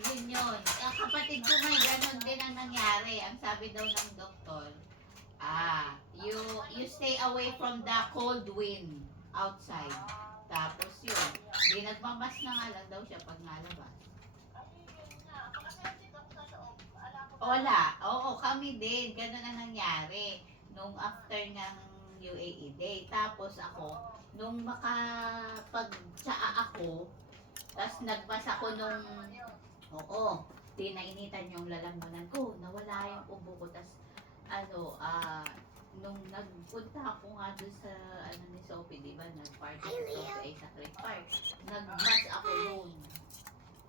Yun. Kapatid ko may ganun din ang nangyari. Ang sabi daw ng doktor, you stay away from the cold wind outside. Tapos yun, di nagmamas na nga lang daw siya pag nalabas. Wala. Oo, kami din. Ganun ang nangyari. Nung after ng UAE Day. Tapos ako, nung makapagtsaa ako, tapos nagmas ako nung, oo, tinainitan yung lalamunan ko. Nawala yung ubo ko. Tapos, nung nagpunta ako nga doon sa, ni Sophie, di ba, nag-party sa Sophie ay sa Creek Park. Nagmas ako noon.